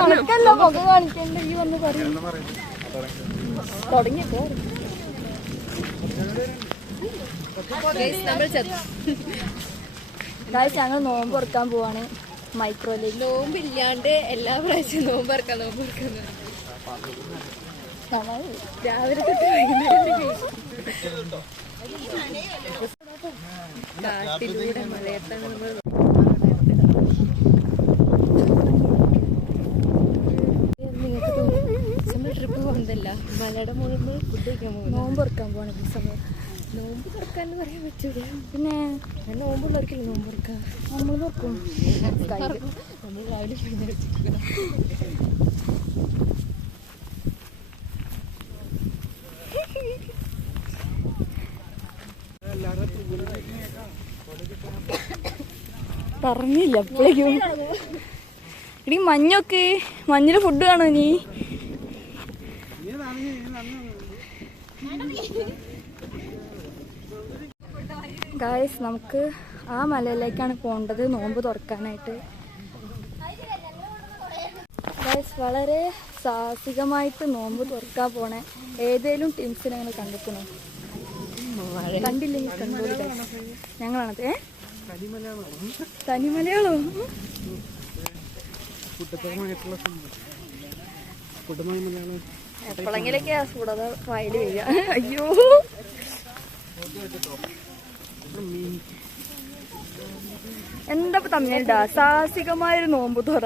അനക്കല്ല മുഖ കാണിക്കണ്ട ഈ വന്ന് പറയും തുടങ്ങിയപ്പോ ഞങ്ങൾ നോമ്പ് തുറക്കാൻ പോവാണ്. മൈക്രോയിലേക്ക് നോമ്പില്ലാണ്ട് എല്ലാ പ്രാവശ്യവും നോമ്പ് തുറക്കാൻ രാവിലെ തൊട്ട് കാട്ടിലൂടെ മലയത്താണ് നമ്മൾ ട്രിപ്പ് പോകുന്നതല്ല, മലയുടെ മുകളിൽ ഫുഡ് കഴിക്കാൻ പോകും. നോമ്പ് തുറക്കാൻ പോവാണ് ഈ സമയം. നോമ്പ് തുറക്കാന്ന് പറയാൻ പറ്റൂല. പിന്നെ നോമ്പ് തുറക്കില്ല, നോമ്പ് തുറക്കാം. നമ്മൾ തുറക്കും. നമ്മൾ രാവിലെ പറഞ്ഞില്ല എപ്പോഴേക്കും ഇനി മഞ്ഞൊക്കെ മഞ്ഞില് ഫുഡ് കാണോ നീ? ഗായ്സ് നമുക്ക് ആ മലയിലേക്കാണ് പോകേണ്ടത് നോമ്പ് തുറക്കാനായിട്ട്. ഗായ്സ് വളരെ സാഹസികമായിട്ട് നോമ്പ് തുറക്കാൻ പോണേ. ഏതേലും ടീംസിനെ ഞങ്ങൾ കണ്ടെത്തണോ? കണ്ടില്ലെങ്കിൽ കണ്ടോളി ഗായ്സ്. ഞങ്ങളാണത് തനി മലയാളോ? എപ്പോഴെങ്കിലൊക്കെ കൂടാതെ വായിൽ വീഴ. അയ്യോ എന്താ തമ്മിലുണ്ടാ സാഹസികമായൊരു നോമ്പ് തുറ.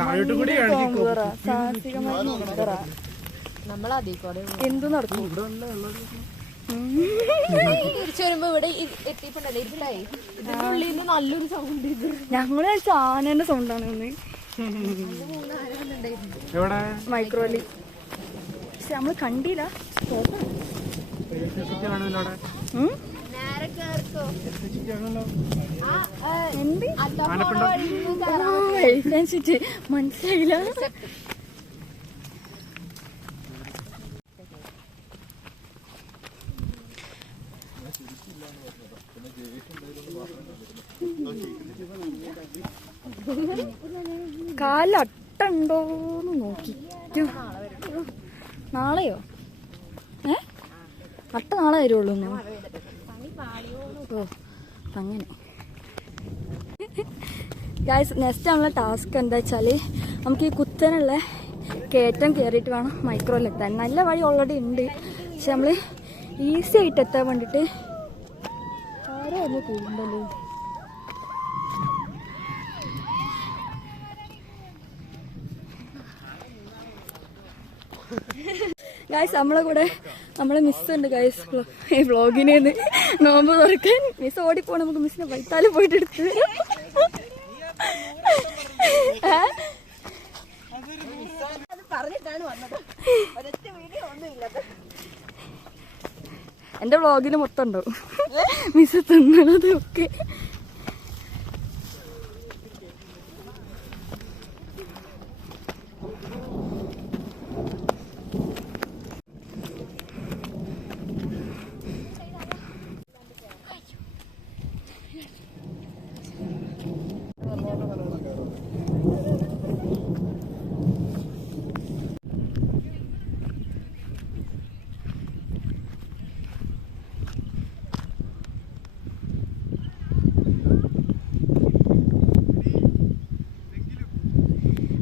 നോമ്പ് തുറ സാഹസികമായ നോമ്പ് തുറ. എന്തു നടക്കും? തിരിച്ചു വരുമ്പോ ഇവിടെ എത്തിയിട്ടുണ്ടല്ലോ ഇരുട്ടായി. ഇതിന്റെ ഉള്ളിൽ നിന്ന് നല്ലൊരു സൗണ്ട്. ഞങ്ങള് ആനേന്റെ സൗണ്ടാണ് ഒന്ന് മൈക്രോയില്. പക്ഷെ നമ്മള് കണ്ടില്ല. മനസ്സിലായില്ല. കാലട്ടുണ്ടോന്ന് നോക്കി. നാളെയോ? അട്ട നാളെ വരുള്ളൂ. ഓ അങ്ങനെ. ഗായ്സ് നെക്സ്റ്റ് നമ്മളെ ടാസ്ക് എന്താ വെച്ചാല് നമുക്ക് ഈ കുത്തനുള്ള കയറ്റം കയറിയിട്ട് വേണം മൈക്രോയിലെത്താൻ. നല്ല വഴി ഓൾറെഡി ഉണ്ട്, പക്ഷെ നമ്മള് ഈസി ആയിട്ട് എത്താൻ വേണ്ടിട്ട് ആരോ ഒന്ന് കൂടുണ്ടല്ലോ. ഗായ്സ് നമ്മളെ കൂടെ നമ്മളെ മിസ് ഉണ്ട് ഗായ്സ് ഈ വ്ളോഗിനേന്ന് നോമ്പ് തുറക്കാൻ. മിസ് ഓടിപ്പോ നമുക്ക് മിസ്സിനെ വൈത്താലും പോയിട്ട് എടുത്ത്. എന്റെ വ്ളോഗില് മൊത്തം ഉണ്ടോ മിസ് തിന്നണത് ഒക്കെ.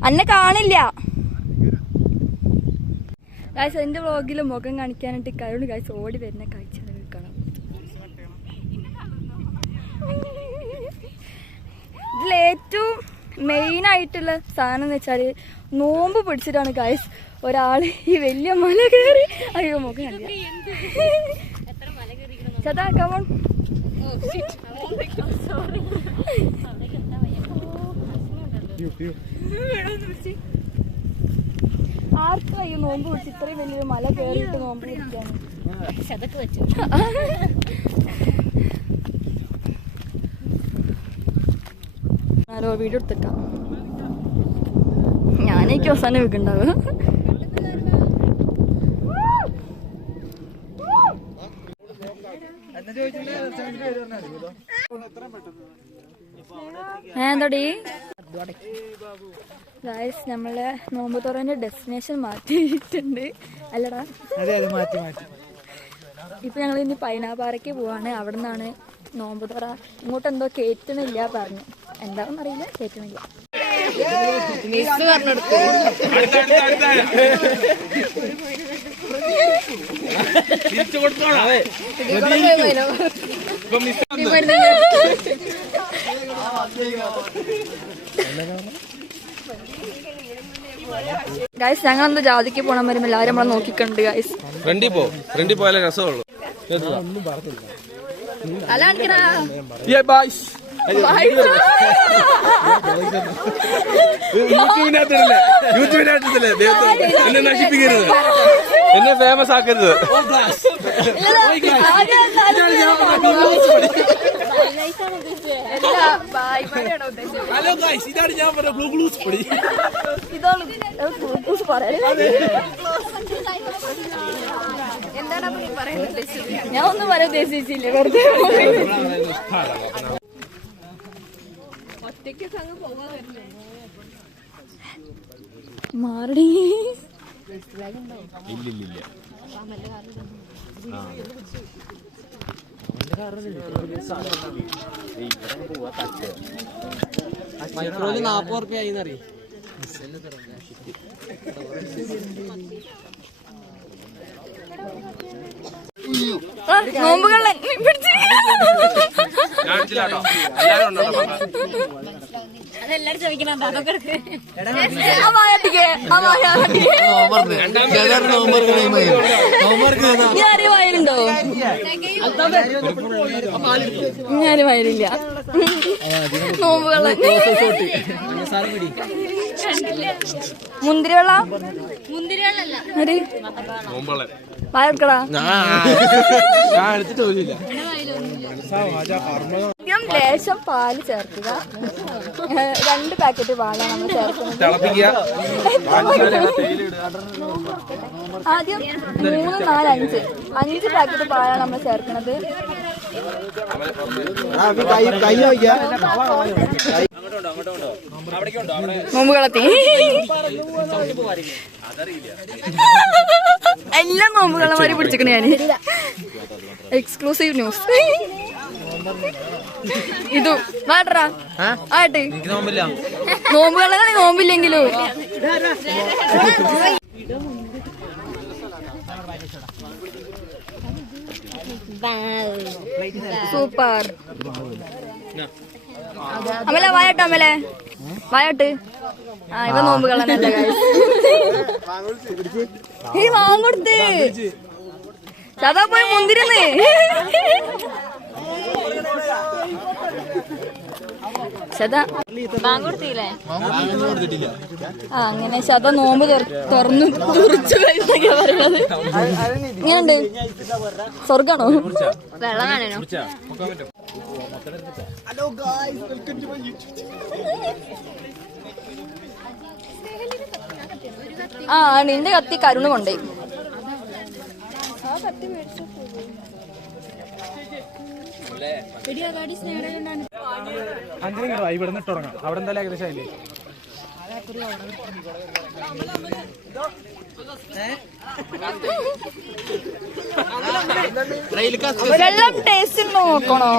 അന്നെ കാണില്ല ഗായ്സ്. എന്റെ വ്ളോഗില് മുഖം കാണിക്കാനായിട്ട് കരുണ് ഗായ്സ് ഓടി വരുന്ന കാഴ്ച കാണാം. ഇതിലേറ്റവും മെയിൻ ആയിട്ടുള്ള സാധനം എന്ന് വെച്ചാല് നോമ്പ് പിടിച്ചിട്ടാണ് ഗായ്സ് ഒരാള് ഈ വലിയ മല കയറി. അയ്യോ മുഖം കണ്ടില്ല. ചേട്ടാ കമോൺ. ആർക്കും അയ്യോ നോമ്പ് പിടിച്ച് ഇത്രയും വലിയൊരു മല കയറിയിട്ട് നോമ്പ് പിടിക്കാണ്. ആരോ വീഡിയോ എടുത്തേക്കാം. ഞാനേക്ക് അവസാനം വെക്കുണ്ടാവുക. എന്താടി ഗൈസ് നമ്മളെ നോമ്പ് തുറന്റെ ഡെസ്റ്റിനേഷൻ മാറ്റിയിട്ടുണ്ട് അല്ലടാ. ഇപ്പൊ ഞങ്ങൾ ഇനി പൈനാപ്പാറയ്ക്ക് പോവാണ്. അവിടെ നിന്നാണ് നോമ്പ് തുറ. ഇങ്ങോട്ട് എന്തോ കേറ്റണില്ല പറഞ്ഞു. എന്താണെന്ന് അറിയില്ല, കേറ്റണില്ല. ഗൈസ് ഞങ്ങളെന്തോ ജാതിക്ക് പോണം വരുമ്പോ എല്ലാവരും നമ്മളെ നോക്കിക്കണ്ട് ഗൈസ്. ഫ്രണ്ടി പോയാലേ രസമുള്ളൂ. യൂട്യൂബിനകത്തില്ലേ എന്നെ നശിപ്പിക്കരുത്, എന്നെ ഫേമസ് ആക്കരുത്. ഹലോ ഗൈസ്, ഇതാണ് ഞാൻ പറഞ്ഞ ഗ്ലൂഗ്ലൂസ് പൊടി. ഞാൻ ഒന്നും പറയാൻ ഉദ്ദേശിച്ചില്ല, വെറുതെ മാറടി. ഇല്ലില്ല 40 റുപ്യ ആയിന്നറിയ. നോമ്പുകളെ അതെല്ലാരും ചോദിക്കണം. അതൊക്കെ ഞാൻ വയലുണ്ടോ? ഞാൻ വയലില്ല. നോമ്പുകളെ മുന്തിരി വെള്ള വയർക്കടാ. ലേശം പാല് ചേർക്കുക. 2 പാക്കറ്റ് പാലാണ് നമ്മൾ ചേർക്കുന്നത്. ആദ്യം 3, 4, 5 പാക്കറ്റ് പാലാണ് നമ്മൾ ചേർക്കുന്നത്. നോമ്പുകളത്തി എല്ലാം നോമ്പുകളമാരി പിടിച്ചിക്കണ ഞാന്. Exclusive news. ഇത് വേട്ടറാ ആട്ടെ നോമ്പുകളെ നോമ്പില്ലെങ്കിലോ. സൂപ്പർ. അമലെ വായട്ട്, അമലെ വായട്ട്. ഇവ നോമ്പുകളല്ല വാങ്ങൊടുത്ത് സദാ പോയി മുന്തിരുന്ന്. അങ്ങനെ ശത നോമ്പ് തുറന്നു തുറച്ചു കഴിഞ്ഞൊക്കെ പറയണത്. ഇങ്ങനെയുണ്ട് സ്വർഗാണോ? വെള്ളം വേണോ? നിന്റെ കത്തി കരുണ് കൊണ്ടേ. ഇവിടുന്ന് തുടങ്ങാം. അവിടെ എന്തായാലും ഏകദേശം ആയില്ലേ? വെള്ളം ടേസ്റ്റ് നോക്കണോ?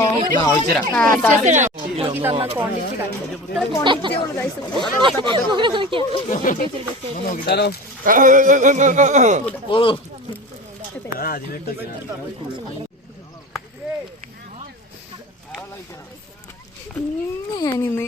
ഞാനിന്ന്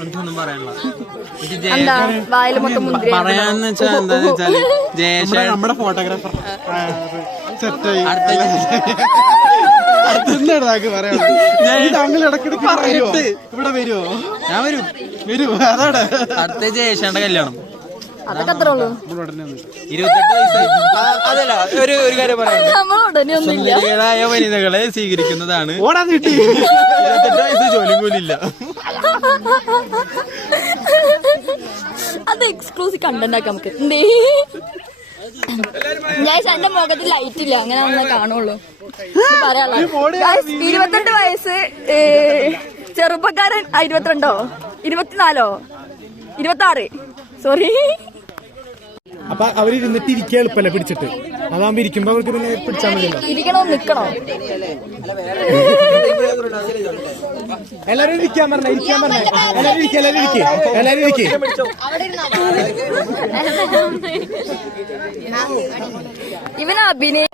എനിക്കൊന്നും പറയാനുള്ള എന്താ വായിൽ മൊത്തം മുന്തിരി പറയാന്ന് വെച്ചാ എന്താന്ന് വെച്ചാല് ജയേഷ് നമ്മുടെ ഫോട്ടോഗ്രാഫർ ഇവിടെ വരുമോ? ഞാൻ വരൂ അതാണ് അടുത്ത ജയേഷന്റെ കല്യാണം. അതൊക്കെ അത്രേ ഉള്ളൂ. 28 വയസ്സായി. അതല്ല, ഒരു കാര്യം പറയാം. നമ്മളുടനെ ഒന്നുമില്ല. സുന്ദരികളായ വനിതകളെ സ്വീകരിക്കുന്നതാണ്. 28 വയസ്സ് ജോലി കൂലില്ല. അത് എക്സ്ക്ലൂസീവ് കണ്ടന്റ് ആക്കാം നമുക്ക്. ഞാൻ എന്റെ മുഖത്ത് ലൈറ്റ് ഇല്ല, അങ്ങനെ ഒന്നേ കാണുള്ളൂ. പറയാനുള്ള 28 വയസ്സ് ചെറുപ്പക്കാരൻ. 22 24 26 സോറി. അപ്പൊ അവരിരുന്നിട്ട് ഇരിക്കുക എളുപ്പമല്ല പിടിച്ചിട്ട്. അതാകുമ്പോ ഇരിക്കുമ്പോ അവർക്ക് പിന്നെ പിടിച്ചാൽ മതിയല്ലോ. ഇരിക്കണോ നിക്കണോ? എല്ലാരും ഇരിക്കാൻ പറഞ്ഞ എല്ലാരും ഇരിക്കുക. ഇവന് അഭിനയ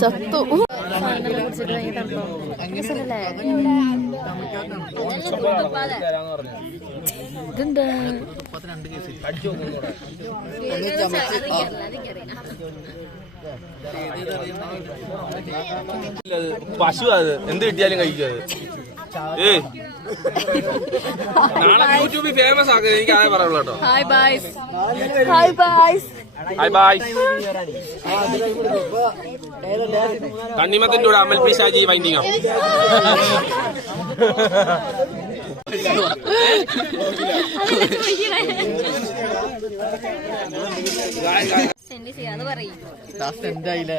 ചത്തു. ഇതെന്താ പശു അത് എന്ത് കിട്ടിയാലും കഴിക്കും. നാളെ യൂട്യൂബിൽ ഫേമസ് ആക്കുക. എനിക്ക് ആയ പറയുള്ളൂ കേട്ടോ. Hi byes. Hi byes. Hi bye. തണ്ണിമത്തിന്റെ കൂടെ അമൽ പി ഷാജി വൈൻഡിങ്ങോ. എന്തായില്ലേ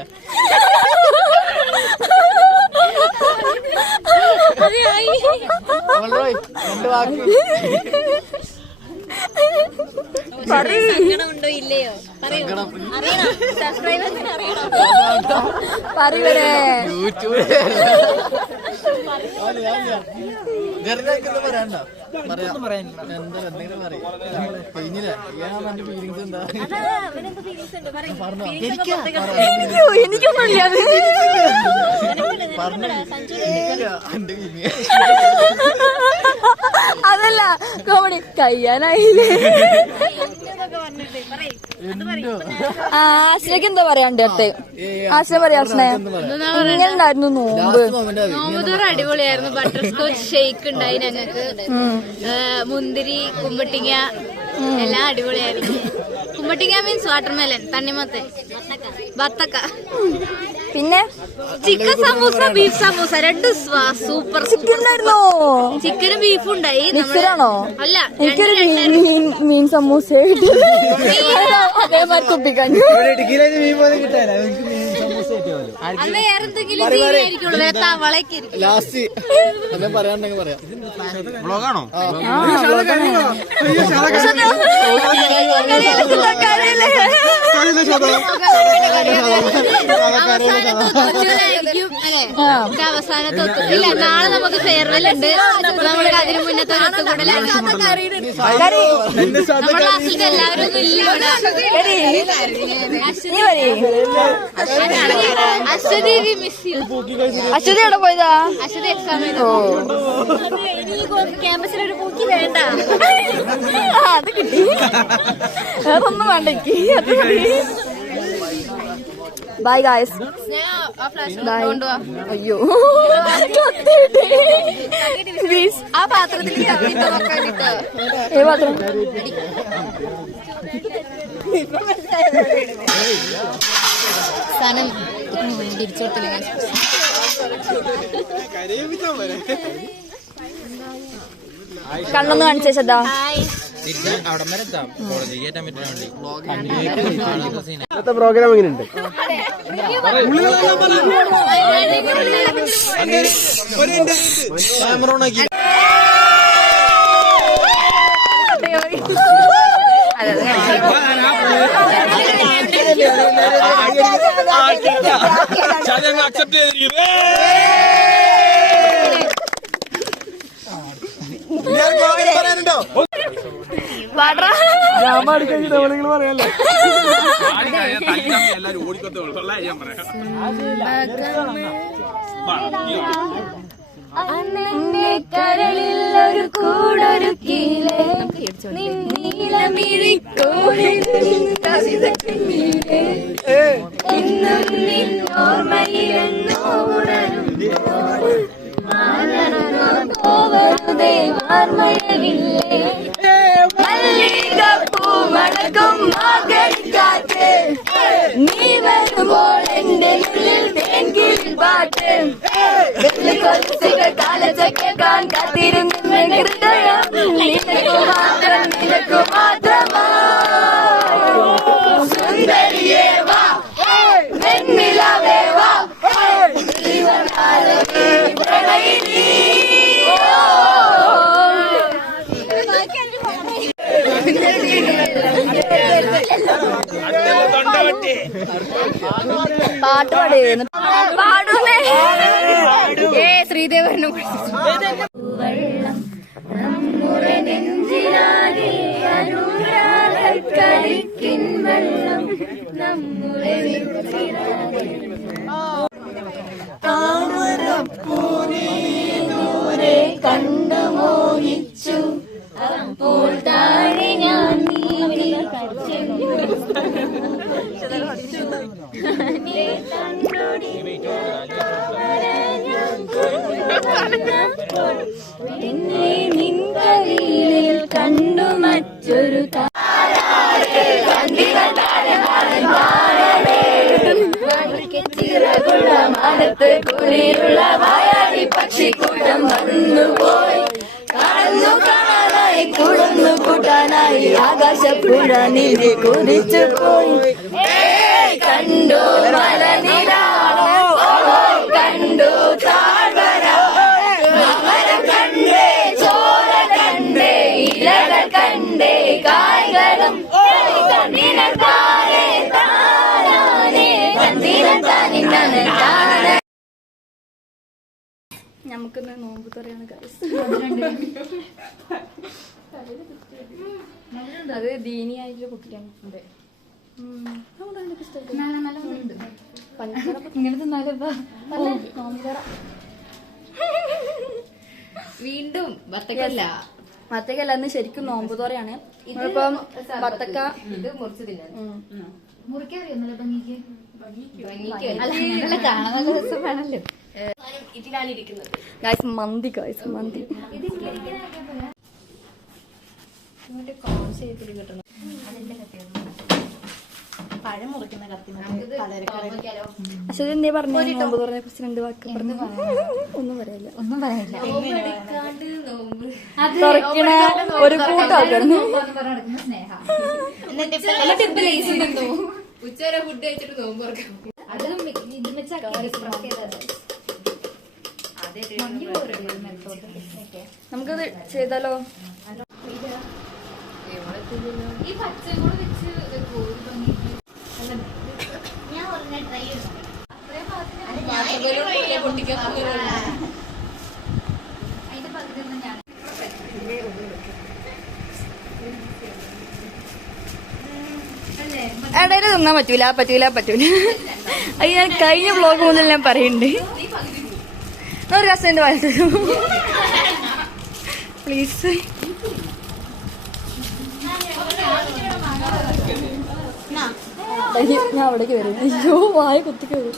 ഉണ്ടോ ഇല്ലയോ പറയവരെ എനിക്കൊന്നുമില്ല. അതല്ല കോമഡി കഴിയാനായില്ലേ. ആശ്രയ്ക്ക് എന്താ പറയാണ്ട് അടുത്ത്? ആശ്ര പറയാ. ആശ്രയ ഇങ്ങനെ ഉണ്ടായിരുന്നു നോമ്പ്. നോമ്പുതോറ് അടിപൊളിയായിരുന്നു. ബട്ടർ സ്കോച്ച് ഷേക്ക് ഉണ്ടായി ഞങ്ങൾക്ക്. മുന്തിരി, കുമ്പട്ടിങ്ങ എല്ലാം അടിപൊളിയായിരുന്നു. കുമ്പട്ടിങ്ങ മീൻസ് വാട്ടർമെലൻ, തണ്ണിമത്തൻ, ബത്തക്ക, പിന്നെ ചിക്കൻ സമൂസ, ബീഫ് സമൂസ രണ്ടും സൂപ്പർ. ചിക്കൻ ഉണ്ടായിരുന്നോ? ചിക്കനും ബീഫും ഉണ്ടായി. മിക്സറാണോ? അല്ല, എനിക്കൊരു മീൻ സമൂസ അതേമാതിരി കുപ്പിക്കഞ്ഞു. അന്ന് വേറെ എന്തെങ്കിലും ആയിരിക്കുള്ളൂ. ലാസ്റ്റ് പറയാണ്ടെങ്കിൽ പറയാം. വ്ളോഗാണോ? അവസാനത്തൊത്തു ഇല്ല. നാളെ നമുക്ക് ഫെയർവെൽ ഉണ്ട്. നമുക്ക് അതിന് മുന്നത്തെ ഒത്തുകൂടലാണ്. നമ്മുടെ ക്ലാസ്സിൽ എല്ലാവരും ഒന്നും ഇല്ല. അശ്വതി മിസ് ചെയ്യും. അശ്വതി എവിടെ പോയതാ? അശ്വതി എക്സാം ക്യാമ്പസിലൊരു പൂക്കി വേണ്ട. അത് കിട്ടി. അതൊന്നും വേണ്ട എനിക്ക്. അത് ബൈ ഗായ്സ്. ബൈ. അയ്യോ ആ പാത്രത്തിൽ ഏ പാത്രം? സ്ഥാനം തിരിച്ചോട്ടില്ല. കണ്ണൊന്ന് കാണിച്ചേ ശ്രദ്ധ. പ്രോഗ്രാം എങ്ങനെയുണ്ട്? അക്സെപ്റ്റ് ചെയ്തിരിക്കുന്നു. പറയാല്ലേ എല്ലാരും ഓടിക്കത്തുള്ളൂ. ഞാൻ പറയാം. കരളില്ല നല്ലൊരു കൂടൊരുക്കിയില്ലേ നീലമിഴിക്കോണിൽ ഇന്നും നിന്നോർമ്മയിലെന്നോ ഉണരുമ്പോൾ പോവരുതേ വാർമഴവില്ലേ മല്ലികപ്പൂമണക്കും മാർഗഴിക്കാറ്റ് നീ വരുമ്പോൾ എന്റെ ഉള്ളിൽ തേൻകിളിൽ പാട്ട് കൊലുസുകൾ കാലച്ചക്കാൻ കാത്തിരുന്ന ഹൃദയം നിനക്കു മാത്രമാ സുന്ദരിയേ വാ വെണ്ണിലാവേ വാ പ്രണയിനി പാട്ട് പാടുന്നു പാടുന്നേ ശ്രീദേവനും വെള്ളം നമ്മുടെ നെഞ്ചിലാകെ അനുരാഗക്കരിക്കിൻ വെള്ളം നമ്മുടെ നെഞ്ചിലാകെ ദൂരെ കണ്ടു മോഹിച്ചു അപ്പോൾ താഴെ ഞാൻ നീ പിന്നെ നിൻകലിയിൽ കണ്ടു മറ്റൊരു ചിറകുള്ള മാനത്ത് കുളിരുള്ള വായാടി പക്ഷിക്കൂട്ടം വന്നുപോയി കാണുന്നു കാണാനായി കുടന്നു കൂട്ടാനായി ആകാശപ്പുഴ നീതി കുതിച്ചു പോയി കണ്ടു മലനിലാവോ കണ്ടു താഴ്വര മകരം കണ്ടേ ചോര കണ്ടേ ഇലകൾ കണ്ടേ കായ്കളും കണ്ടിനെ താനേ കണ്ടിനെ താനെ നമുക്കിന്ന് നോമ്പ് തുറയാണ് അത് ദീനിയായിട്ടുള്ള കുട്ടിയാണ് ഇങ്ങനെ തിന്നാലും വീണ്ടും വത്തക്കല്ല മത്തക്കല്ല അന്ന് ശരിക്കും നോമ്പ് തുറയാണ് ഇപ്പം വത്തക്ക ഇത് മുറിച്ച് തിന്നാൻ ഇതിലാണ് ഇരിക്കുന്നത് ഗായ്സ് മന്തി ഗായ്സ് മന്തി പഴം മുറിക്കുന്ന കത്തി പക്ഷെ എന്തേ പറഞ്ഞു നോമ്പ് തുറന്നെ കുറിച്ച് 2 വാക്ക് പറഞ്ഞു ഒന്നും പറയില്ല തുറക്കണ ഒരു കൂട്ടാക്കുന്നു ഉച്ചവരെ ഫുഡ് കഴിച്ചിട്ട് നോമ്പ് തുറക്കാം നമുക്കത് ചെയ്താലോ ഈ പച്ചയും കൂടെ വെച്ച് ഇടയിൽ തിന്നാൻ പറ്റൂല അത് ഞാൻ കഴിഞ്ഞ വ്ളോഗ് മുതൽ ഞാൻ പറയുന്നുണ്ട് ഒരു കസ്റ്റന്റ് വായിച്ചു പ്ലീസ് ഞാൻ അവിടേക്ക് വരും അയ്യോ വായ കുത്തിക്ക് വരും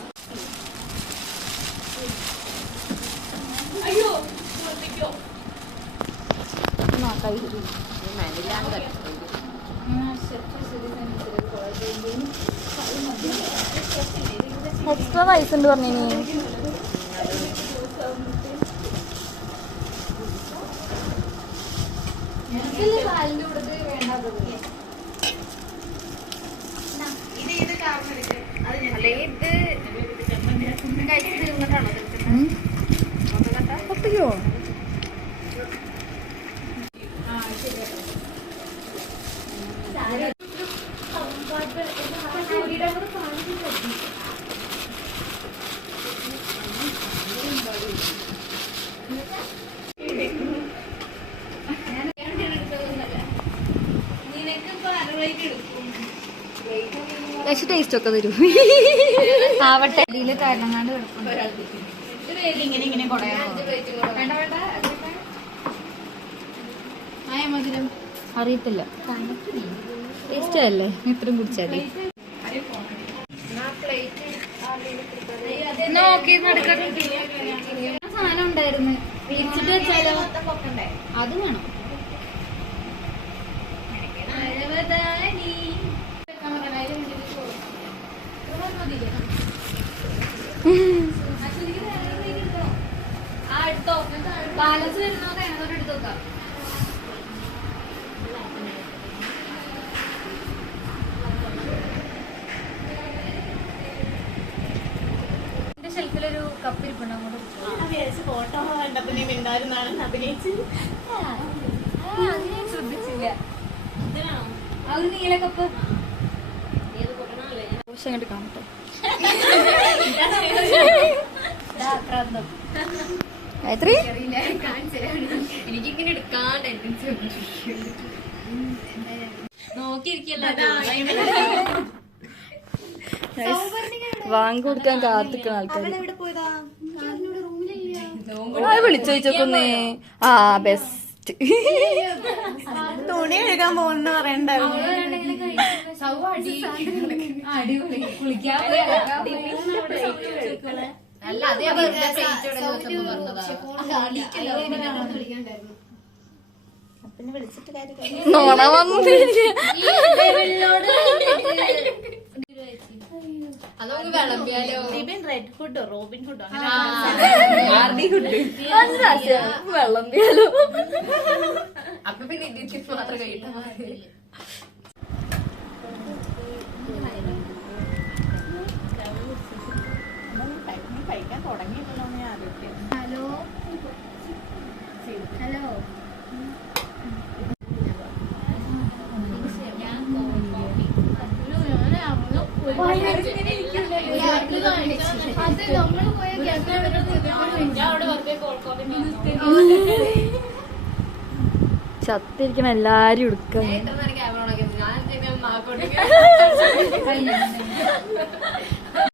എക്സ്ട്രാ റൈസ് ഉണ്ട് പറഞ്ഞിനി അപ്പയോ ടേസ്റ്റ് ഒക്കെ തരൂ ആവട്ടെ ഇതില് കാരണങ്ങാണ്ട് കിടക്കും ഇങ്ങനെ ഇങ്ങനെ വേണ്ട വേണ്ട അറിയത്തില്ല. ടേസ്റ്റ് അല്ലേ ഇത്രയും കുടിച്ചാൽ. സാധനം ഉണ്ടായിരുന്നു വിരിച്ചിട്ട് വെച്ചാലോ? അത് വേണം. ബാലൻസ് വരുന്നോ എടുത്തു നോക്കാം. ഷെൽഫിലൊരു കപ്പ് ഇരിപ്പുണ്ട്. ഫോട്ടോ കണ്ടപ്പോ നീ മിണ്ടായിരുന്നാണ് അഭിനയിച്ച്. ശ്രദ്ധിച്ചില്ല. അത് നീല കപ്പ് അങ്ങോട്ട് കാണട്ടെ. ഗായത്രി എനിക്കിങ്ങനെ എടുക്കാൻ നോക്കിയിരിക്കല്ലോ. വാങ്ങി കൊടുക്കാൻ കാത്തിക്കുന്ന ആൾക്കാർ വിളിച്ചു ചോദിച്ചോക്കുന്നേ. ആ ബെസ്റ്റ്. തുണി കഴുകാൻ പോകുന്ന പറയണ്ടായിരുന്നു. അല്ല അതേ നോണ വന്നിരിക്കുക. അതൊന്ന് വിളമ്പിയാലോ? റെഡ് ഫുഡോ റോബിൻ ഫുഡോ വെള്ളം പിയാലോ. അപ്പൊ പിന്നെ ഇതിൽ മാത്രം കഴിട്ടാ മതി. കഴിക്കാൻ തുടങ്ങിയിട്ടല്ലോ ആരോഗ്യം. ഹലോ ഹലോ ചത്തിരിക്കണ എല്ലാരും എടുക്കാൻ. ക്യാമറ ഞാൻ